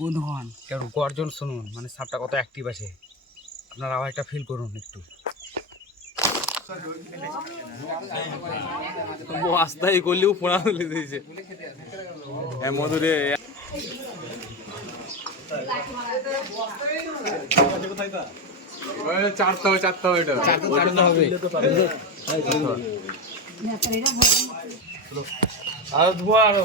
কোন হন কেন গর্জন শুনুন মানে সাপটা কত অ্যাক্টিভ আছে। আপনার আওয়াজটা ফিল করুন একটু। আস্তাই করলেও ফোনা তুলে দিয়েছে। মধুরে। চারটা হবে চারটা হবে এটা। চারটা হবে। আরও ধোয়া আরও।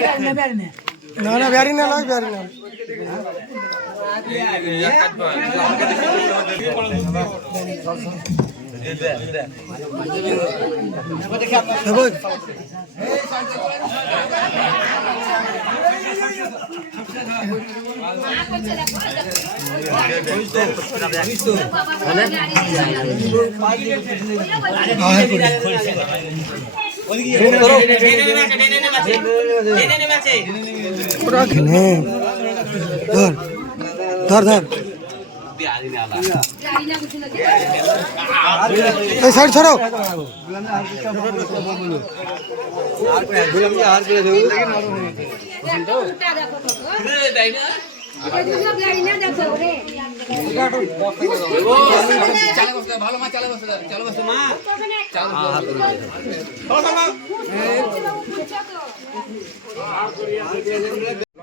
পারো না না না। ব্যারি না নয় ব্যারি না নে। ধর ধর ধর এই সাইড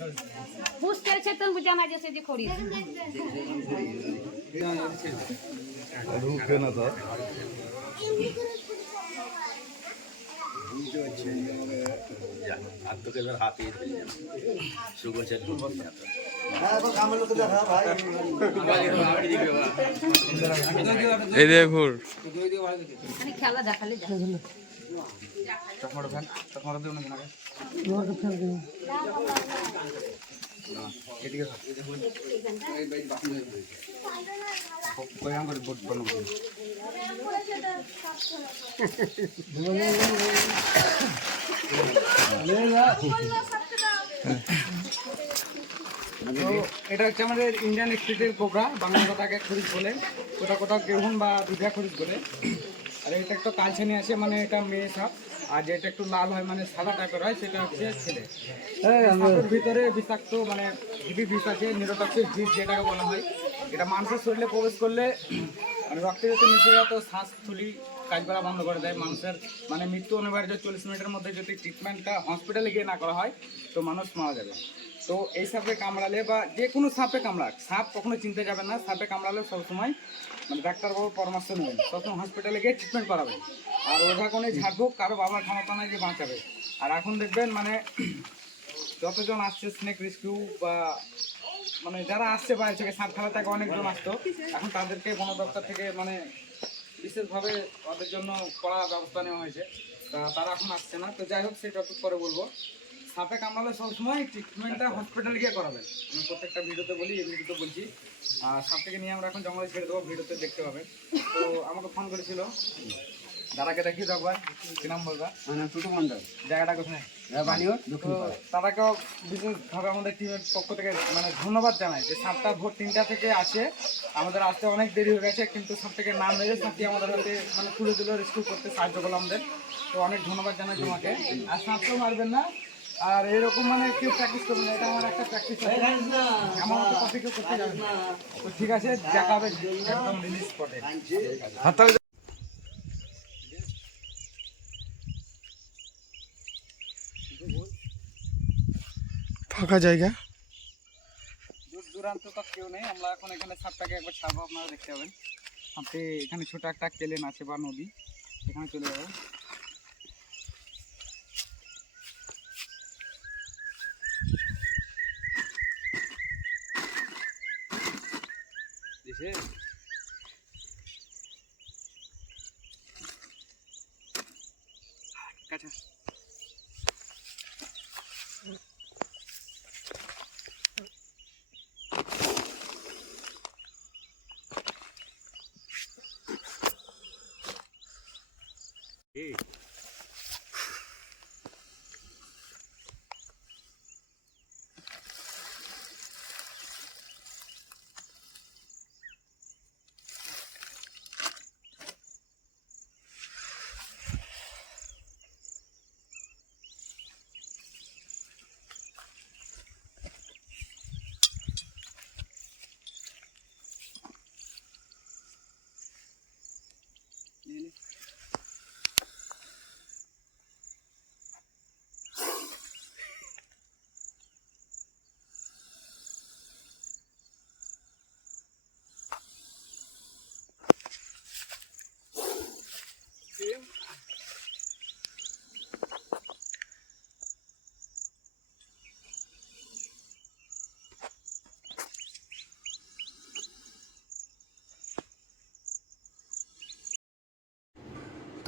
দেখালে যা চশমাটা ফ্যান চশমাটা দিও না কেন এদিকে থাক। এই বাইক বাসন ধরে দিই। কই আম করে বোট বন্ধ করে এটা হচ্ছে আমাদের ইন্ডিয়ান স্ট্রিটের কোবরা, বাংলা কথাকে খরিদ বলে। কোথাও কোথাও কেহুন বা দুধা খরিদ বলে। আর এটা একটু কালছে নিয়ে আসে মানে এটা মেয়ে সাপ। আর যেটা একটু লাল হয় মানে সাদা টাইপের হয় সেটা হচ্ছে ছেলে। সাপের ভিতরে বিষাক্ত মানে হেভি বিষ আছে নিরোটক্সিক বিষ যেটাকে বলা হয়। এটা মানুষের শরীরে প্রবেশ করলে মানে রক্তে যাতে মিশে যায় তো শ্বাস থুলি কাজ করা বন্ধ করে দেয় মানুষের। মানে মৃত্যু অনিবার্য চল্লিশ মিনিটের মধ্যে যদি ট্রিটমেন্টটা হসপিটালে গিয়ে না করা হয় তো মানুষ মারা যাবে। তো এই সাপে কামড়ালে বা যে কোনো সাপে কামড়াক, সাপ কখনো চিনতে যাবেন না, সাপে কামড়ালে সবসময় মানে ডাক্তারবাবুর পরামর্শ নেবেন সবসময় হসপিটালে গিয়ে ট্রিটমেন্ট করাবেন। আর ওঝা কোনো ঝাড়ফুঁক কারও বাবার ক্ষমতা নাই যে বাঁচাবে। আর এখন দেখবেন মানে যতজন আসছে স্নেক রেস্কিউ বা মানে যারা আসছে বাইরে থেকে, সাপ খেলা থেকে অনেকজন আসতো, এখন তাদেরকে বন দপ্তর থেকে মানে বিশেষভাবে ওদের জন্য কড়া ব্যবস্থা নেওয়া হয়েছে। তারা এখন আসছে না। তো যাই হোক, সেটা পরে বলব। সাপে কামড়ালে সবসময় ট্রিটমেন্টটা হসপিটালে গিয়ে করাবেন। আমি প্রত্যেকটা ভিডিওতে বলি এমনি তো বলছি। আর সাপটাকে নিয়ে আমরা এখন জঙ্গলে ছেড়ে দেবো ভিডিওতে দেখতে পাবেন। তো আমাকে ফোন করেছিল। দাদাকে দেখি দাও একবার কি নাম বলবা মানে টুটু মন্ডল জায়গাটা কোথায়? তারাকেও বিশেষভাবে আমাদের টিমের পক্ষ থেকে মানে ধন্যবাদ জানাই যে সাতটা ভোর তিনটা থেকে আছে আমাদের আসতে অনেক দেরি হয়ে গেছে কিন্তু সব থেকে নাম মেরে সাপটি আমাদের হাতে মানে তুলে তুলে রেস্কিউ করতে সাহায্য করল আমাদের। তো অনেক ধন্যবাদ জানাই তোমাকে। আর সাপটাও মারবেন না। আর এরকম মানে কেউ প্র্যাকটিস করবেন না এটা আমার একটা প্র্যাকটিস আছে। আমার মতো কপি কেউ করতে যাবে না। তো ঠিক আছে দেখা হবে একদম রিলিজ স্পটে ফাঁকা জায়গা। দূর দূরান্ত তো কেউ নেই আমরা এখন এখানে সাপটাকে একবার ছাড়বো আপনারা দেখতে পাবেন। আপনি এখানে ছোট একটা কেলেন আছে বা নদী এখানে চলে যাবে কাছা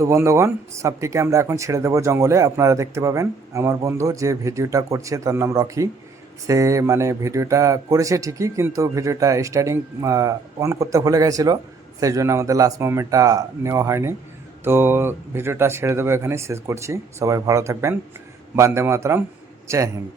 তো বন্ধুগণ, সাপটিকে আমরা এখন ছেড়ে দেবো জঙ্গলে। আপনারা দেখতে পাবেন, আমার বন্ধু যে ভিডিওটা করছে তার নাম রকি। সে মানে ভিডিওটা করেছে ঠিকই, কিন্তু ভিডিওটা স্টার্টিং অন করতে ভুলে গেছিল, সেই জন্য আমাদের লাস্ট মোমেন্টটা নেওয়া হয়নি। তো ভিডিওটা ছেড়ে দেবো এখানে শেষ করছি। সবাই ভালো থাকবেন। বান্দে মাতরম। জয় হিন্দ।